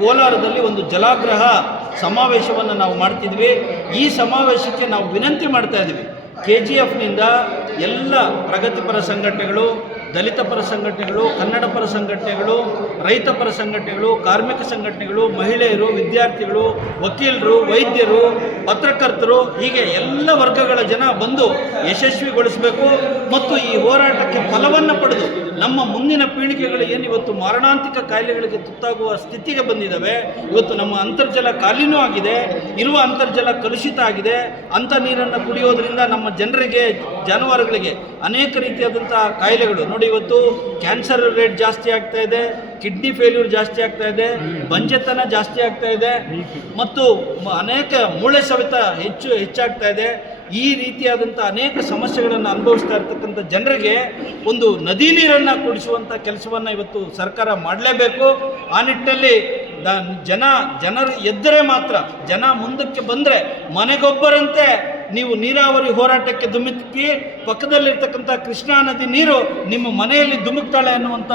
ಕೋಲಾರದಲ್ಲಿ ಒಂದು ಜಲಾಗ್ರಹ ಸಮಾವೇಶವನ್ನು ನಾವು ಮಾಡ್ತಿದ್ವಿ. ಈ ಸಮಾವೇಶಕ್ಕೆ ನಾವು ವಿನಂತಿ ಮಾಡ್ತಾ ಇದ್ವಿ. KGFನಿಂದ ಎಲ್ಲ ಪ್ರಗತಿಪರ ಸಂಘಟನೆಗಳು, ದಲಿತ ಪರ ಸಂಘಟನೆಗಳು, ಕನ್ನಡ ಪರ ಸಂಘಟನೆಗಳು, ರೈತ ಪರ ಸಂಘಟನೆಗಳು, ಕಾರ್ಮಿಕ ಸಂಘಟನೆಗಳು, ಮಹಿಳೆಯರು, ವಿದ್ಯಾರ್ಥಿಗಳು, ವಕೀಲರು, ವೈದ್ಯರು, ಪತ್ರಕರ್ತರು, ಹೀಗೆ ಎಲ್ಲ ವರ್ಗಗಳ ಜನ ಬಂದು ಯಶಸ್ವಿಗೊಳಿಸಬೇಕು ಮತ್ತು ಈ ಹೋರಾಟಕ್ಕೆ ಫಲವನ್ನು ಪಡೆದು ನಮ್ಮ ಮುಂದಿನ ಪೀಳಿಗೆಗಳು ಏನಿವತ್ತು ಮಾರಣಾಂತಿಕ ಕಾಯಿಲೆಗಳಿಗೆ ತುತ್ತಾಗುವ ಸ್ಥಿತಿಗೆ ಬಂದಿದ್ದಾವೆ. ಇವತ್ತು ನಮ್ಮ ಅಂತರ್ಜಲ ಖಾಲಿನೂ ಆಗಿದೆ, ಇರುವ ಅಂತರ್ಜಲ ಕಲುಷಿತ ಆಗಿದೆ. ಅಂಥ ನೀರನ್ನು ಕುಡಿಯೋದ್ರಿಂದ ನಮ್ಮ ಜನರಿಗೆ, ಜಾನುವಾರುಗಳಿಗೆ ಅನೇಕ ರೀತಿಯಾದಂಥ ಕಾಯಿಲೆಗಳು ನೋಡಿ. ಇವತ್ತು ಕ್ಯಾನ್ಸರ್ ರೇಟ್ ಜಾಸ್ತಿ ಆಗ್ತಾ ಇದೆ, ಕಿಡ್ನಿ ಫೇಲ್ಯೂರ್ ಜಾಸ್ತಿ ಆಗ್ತಾ ಇದೆ, ಬಂಜೆತನ ಜಾಸ್ತಿ ಆಗ್ತಾ ಇದೆ ಮತ್ತು ಅನೇಕ ಮೂಳೆ ಸವೆತ ಹೆಚ್ಚಾಗ್ತಾ ಇದೆ. ಈ ರೀತಿಯಾದಂಥ ಅನೇಕ ಸಮಸ್ಯೆಗಳನ್ನು ಅನುಭವಿಸ್ತಾ ಇರ್ತಕ್ಕಂಥ ಜನರಿಗೆ ಒಂದು ನದಿ ನೀರನ್ನು ಕುಡಿಸುವಂಥ ಕೆಲಸವನ್ನು ಇವತ್ತು ಸರ್ಕಾರ ಮಾಡಲೇಬೇಕು. ಆ ನಿಟ್ಟಿನಲ್ಲಿ ಜನರು ಎದ್ದರೆ ಮಾತ್ರ, ಜನ ಮುಂದಕ್ಕೆ ಬಂದರೆ ಮನೆಗೊಬ್ಬರಂತೆ ನೀವು ನೀರಾವರಿ ಹೋರಾಟಕ್ಕೆ ಧುಮುಕಿ, ಪಕ್ಕದಲ್ಲಿರ್ತಕ್ಕಂಥ ಕೃಷ್ಣಾ ನದಿ ನೀರು ನಿಮ್ಮ ಮನೆಯಲ್ಲಿ ಧುಮುಕ್ತಾಳೆ ಅನ್ನುವಂಥ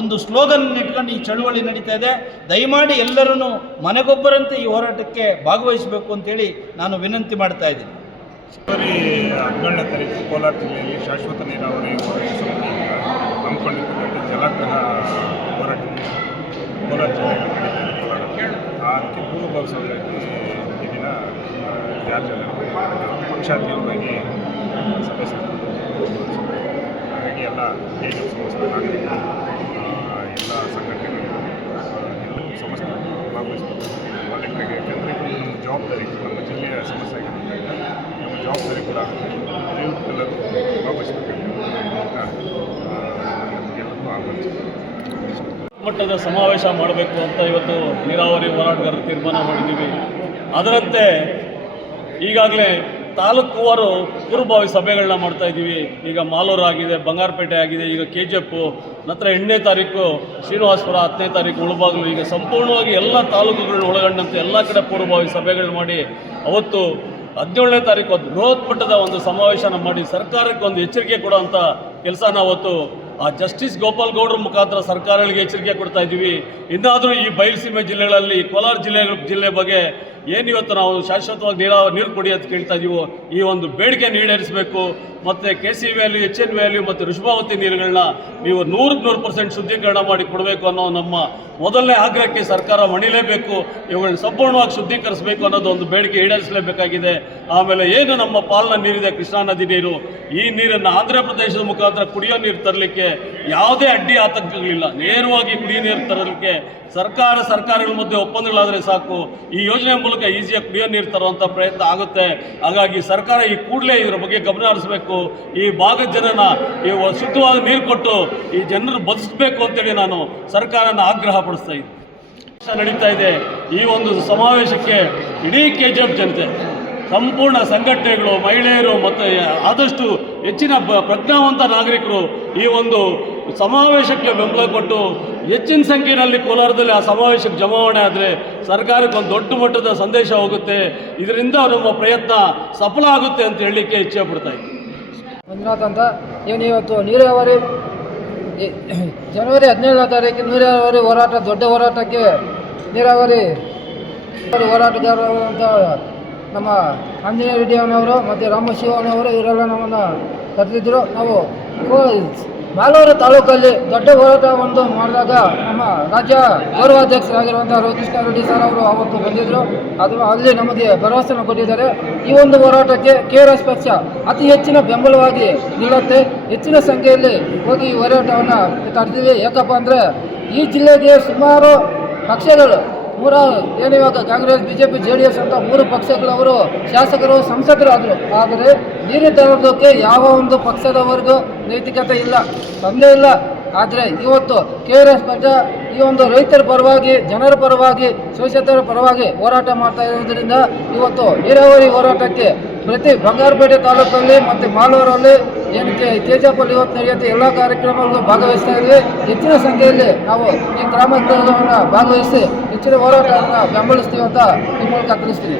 ಒಂದು ಸ್ಲೋಗನ್ ಇಟ್ಕೊಂಡು ಈ ಚಳುವಳಿ ನಡೀತಾ ಇದೆ. ದಯಮಾಡಿ ಎಲ್ಲರೂ ಮನೆಗೊಬ್ಬರಂತೆ ಈ ಹೋರಾಟಕ್ಕೆ ಭಾಗವಹಿಸಬೇಕು ಅಂತೇಳಿ ನಾನು ವಿನಂತಿ ಮಾಡ್ತಾ ಇದ್ದೀನಿ. ಫೆಬ್ರವರಿ 17ನೇ ತಾರೀಕು ಕೋಲಾರ ಜಿಲ್ಲೆಯಲ್ಲಿ ಶಾಶ್ವತ ನೀರಾವರಿ ಹೋರಾಟ ಸಮಿತಿಯಿಂದ ಹಮ್ಮಿಕೊಂಡಿರ್ತಕ್ಕಂಥ ಜಲಾಗ್ರಹ ಹೋರಾಟ ಕೋಲಾರ ಜಿಲ್ಲೆಯಲ್ಲಿ ಅದಕ್ಕೆ ಪೂರ್ವಭಾವಿಯಾಗಿ ಈ ದಿನ ಪಕ್ಷಾತೀತವಾಗಿ ಸಭೆ ಹಾಗಾಗಿ ಎಲ್ಲ KGF ಸಂಸ್ಥೆ ನಾಗರಿಕರು, ಎಲ್ಲ ಸಂಘಟನೆಗಳು, ಎಲ್ಲರೂ ಸಮಸ್ಯೆಗಳು ಭಾಗವಹಿಸಬೇಕು. ಪಾಲಿಕೆಗೆ ಯಾಕೆಂದರೆ ನಮ್ಮ ಜವಾಬ್ದಾರಿ, ನಮ್ಮ ಜಿಲ್ಲೆಯ ಸಮಸ್ಯೆ ಆಗಿರುತ್ತೆ, ನಮ್ಮ ಜವಾಬ್ದಾರಿ ಕೂಡ ಎಲ್ಲರೂ ಭಾಗವಹಿಸಬೇಕು. ಎಲ್ಲರಿಗೂ ಆಹ್ವಾನಿಸ್ಬೇಕು. ಮಟ್ಟದ ಸಮಾವೇಶ ಮಾಡಬೇಕು ಅಂತ ಇವತ್ತು ನೀರಾವರಿ ಹೋರಾಟಗಾರರು ತೀರ್ಮಾನ ಮಾಡಿದ್ದೀವಿ. ಅದರಂತೆ ಈಗಾಗಲೇ ತಾಲೂಕುವಾರು ಪೂರ್ವಭಾವಿ ಸಭೆಗಳನ್ನ ಮಾಡ್ತಾಯಿದ್ದೀವಿ. ಈಗ ಮಾಲೂರು ಆಗಿದೆ, ಬಂಗಾರಪೇಟೆ ಆಗಿದೆ, ಈಗ KGF ನಂತರ 8ನೇ ತಾರೀಕು ಶ್ರೀನಿವಾಸಪುರ, 10ನೇ ತಾರೀಕು ಮುಳಬಾಗಿಲು, ಈಗ ಸಂಪೂರ್ಣವಾಗಿ ಎಲ್ಲ ತಾಲೂಕುಗಳನ್ನ ಒಳಗೊಂಡಂತೆ ಎಲ್ಲ ಕಡೆ ಪೂರ್ವಭಾವಿ ಸಭೆಗಳು ಮಾಡಿ ಅವತ್ತು 17ನೇ ತಾರೀಕು ಬೃಹತ್ ಮಟ್ಟದ ಒಂದು ಸಮಾವೇಶನ ಮಾಡಿ ಸರ್ಕಾರಕ್ಕೆ ಒಂದು ಎಚ್ಚರಿಕೆ ಕೊಡುವಂಥ ಕೆಲಸನ ಅವತ್ತು ಆ ಜಸ್ಟಿಸ್ ಗೋಪಾಲ್ ಗೌಡ್ರ ಮುಖಾಂತರ ಸರ್ಕಾರಗಳಿಗೆ ಎಚ್ಚರಿಕೆ ಕೊಡ್ತಾ ಇದ್ದೀವಿ. ಇನ್ನಾದರೂ ಈ ಬಯಲುಸೀಮೆ ಜಿಲ್ಲೆಗಳಲ್ಲಿ, ಕೋಲಾರ ಜಿಲ್ಲೆ ಬಗ್ಗೆ ಏನಿವತ್ತು ನಾವು ಶಾಶ್ವತವಾಗಿ ನೀರು ಕೊಡಿ ಅಂತ ಕೇಳ್ತಾ ಇದ್ದೀವೋ, ಈ ಒಂದು ಬೇಡಿಕೆ ಈಡೇರಿಸಬೇಕು. ಮತ್ತು KC ವ್ಯಾಲ್ಯೂ, HN ವ್ಯಾಲ್ಯೂ ಮತ್ತು ಋಷಭಾವತಿ ನೀರುಗಳನ್ನ ನೀವು 100% ಶುದ್ಧೀಕರಣ ಮಾಡಿ ಕೊಡಬೇಕು ಅನ್ನೋ ನಮ್ಮ ಮೊದಲನೇ ಆಗ್ರಹಕ್ಕೆ ಸರ್ಕಾರ ಮಣಿಲೇಬೇಕು. ಇವುಗಳನ್ನ ಸಂಪೂರ್ಣವಾಗಿ ಶುದ್ಧೀಕರಿಸಬೇಕು ಅನ್ನೋದು ಒಂದು ಬೇಡಿಕೆ ಈಡೇರಿಸಲೇಬೇಕಾಗಿದೆ. ಆಮೇಲೆ ಏನು ನಮ್ಮ ಪಾಲನ ನೀರಿದೆ, ಕೃಷ್ಣಾ ನದಿ ನೀರು, ಈ ನೀರನ್ನು ಆಂಧ್ರ ಪ್ರದೇಶದ ಮುಖಾಂತರ ಕುಡಿಯೋ ನೀರು ತರಲಿಕ್ಕೆ ಯಾವುದೇ ಅಡ್ಡಿ ಆತಂಕಗಳಿಲ್ಲ. ನೇರವಾಗಿ ಕುಡಿಯೋ ನೀರು ತರಲಿಕ್ಕೆ ಸರ್ಕಾರಗಳ ಮಧ್ಯೆ ಒಪ್ಪಂದಗಳಾದರೆ ಸಾಕು. ಈ ಯೋಜನೆ ಮೂಲಕ ಈಸಿಯಾಗಿ ಕುಡಿಯೋ ನೀರು ತರುವಂಥ ಪ್ರಯತ್ನ ಆಗುತ್ತೆ. ಹಾಗಾಗಿ ಸರ್ಕಾರ ಈ ಕೂಡಲೇ ಇದರ ಬಗ್ಗೆ ಗಮನ ಹರಿಸಬೇಕು. ಈ ಭಾಗದ ಜನನ ಈ ಶುದ್ಧವಾದ ನೀರು ಕೊಟ್ಟು ಈ ಜನರು ಬದುಕಬೇಕು ಅಂತೇಳಿ ನಾನು ಸರ್ಕಾರನ ಆಗ್ರಹ ಪಡಿಸ್ತಾ ಇದ್ದೀನಿ. ನಡೀತಾ ಇದೆ ಈ ಒಂದು ಸಮಾವೇಶಕ್ಕೆ ಇಡೀ KGF ಜನತೆ, ಸಂಪೂರ್ಣ ಸಂಘಟನೆಗಳು, ಮಹಿಳೆಯರು ಮತ್ತು ಆದಷ್ಟು ಹೆಚ್ಚಿನ ಪ್ರಜ್ಞಾವಂತ ನಾಗರಿಕರು ಈ ಒಂದು ಸಮಾವೇಶಕ್ಕೆ ಬೆಂಬಲ ಕೊಟ್ಟು ಹೆಚ್ಚಿನ ಸಂಖ್ಯೆಯಲ್ಲಿ ಕೋಲಾರದಲ್ಲಿ ಆ ಸಮಾವೇಶಕ್ಕೆ ಜಮಾವಣೆ ಆದರೆ ಸರ್ಕಾರಕ್ಕೆ ಒಂದು ದೊಡ್ಡ ಮಟ್ಟದ ಸಂದೇಶ ಹೋಗುತ್ತೆ. ಇದರಿಂದ ನಮ್ಮ ಪ್ರಯತ್ನ ಸಫಲ ಆಗುತ್ತೆ ಅಂತ ಹೇಳಲಿಕ್ಕೆ ಇಚ್ಛೆ ಪಡ್ತಾ ಇದ್ದೀನಿ. ಮಂಜುನಾಥ್ ಅಂತ. ಇವತ್ತು ನೀರಾವರಿ ಜನವರಿ 17ನೇ ತಾರೀಕು ನೀರಾವರಿ ಹೋರಾಟ, ದೊಡ್ಡ ಹೋರಾಟಕ್ಕೆ ನೀರಾವರಿ ಹೋರಾಟಗಾರರು ಅಂತ ನಮ್ಮ ಆಂಜನೇಯ ರೆಡ್ಡಿ ಅವನವರು ಮತ್ತು ರಾಮಶಿವನವರು ಇವರೆಲ್ಲ ನಮ್ಮನ್ನು ಕರೆದಿದ್ದರು. ನಾವು ಮಾಲೂರು ತಾಲೂಕಲ್ಲಿ ದೊಡ್ಡ ಹೋರಾಟ ಒಂದು ಮಾಡಿದಾಗ ನಮ್ಮ ರಾಜ್ಯ ಗೌರವಾಧ್ಯಕ್ಷರಾಗಿರುವಂಥ ರವಿಕೃಷ್ಣ ರೆಡ್ಡಿ ಸರ್ ಅವರು ಅವತ್ತು ಬಂದಿದ್ದರು. ಅಲ್ಲಿ ನಮಗೆ ಭರವಸೆಯನ್ನು ಕೊಟ್ಟಿದ್ದಾರೆ. ಈ ಒಂದು ಹೋರಾಟಕ್ಕೆ KRS ಪಕ್ಷ ಅತಿ ಹೆಚ್ಚಿನ ಬೆಂಬಲವಾಗಿ ನಿಲ್ಲುತ್ತೆ. ಹೆಚ್ಚಿನ ಸಂಖ್ಯೆಯಲ್ಲಿ ಹೋಗಿ ಈ ಹೋರಾಟವನ್ನು ತಡೆದಿವಿ. ಯಾಕಪ್ಪ ಅಂದರೆ ಈ ಜಿಲ್ಲೆಗೆ ಸುಮಾರು ಪಕ್ಷಗಳು ಏನಿವಾಗ ಕಾಂಗ್ರೆಸ್, BJP, JDS ಅಂತ 3 ಪಕ್ಷಗಳವರು ಶಾಸಕರು, ಸಂಸದರಾದರು. ಆದರೆ ನೀರು ತರೋದಕ್ಕೆ ಯಾವ ಒಂದು ಪಕ್ಷದವರೆಗೂ ನೈತಿಕತೆ ಇಲ್ಲ, ತಂದೆ ಇಲ್ಲ. ಆದರೆ ಇವತ್ತು KRS ಪಕ್ಷ ಈ ಒಂದು ರೈತರ ಪರವಾಗಿ, ಜನರ ಪರವಾಗಿ, ಶೋಷಿತರ ಪರವಾಗಿ ಹೋರಾಟ ಮಾಡ್ತಾ ಇರೋದ್ರಿಂದ ಇವತ್ತು ನೀರಾವರಿ ಹೋರಾಟಕ್ಕೆ ಪ್ರತಿ ಬಂಗಾರಪೇಟೆ ತಾಲೂಕಲ್ಲಿ ಮತ್ತು ಮಾಲೂರಲ್ಲಿ ಏನಕ್ಕೆ KGF ಇವತ್ತು ನಡೆಯುತ್ತೆ ಎಲ್ಲ ಕಾರ್ಯಕ್ರಮಗಳಿಗೂ ಭಾಗವಹಿಸ್ತಾ ಇದ್ವಿ. ಹೆಚ್ಚಿನ ಸಂಖ್ಯೆಯಲ್ಲಿ ನಾವು ಈ ಗ್ರಾಮಸ್ಥರನ್ನು ಭಾಗವಹಿಸಿ ಹೆಚ್ಚಿನ ಹೋರಾಟವನ್ನು ಬೆಂಬಲಿಸ್ತೀವಿ ಅಂತ ಈ ಮೂಲಕ ತಿಳಿಸ್ತೀವಿ.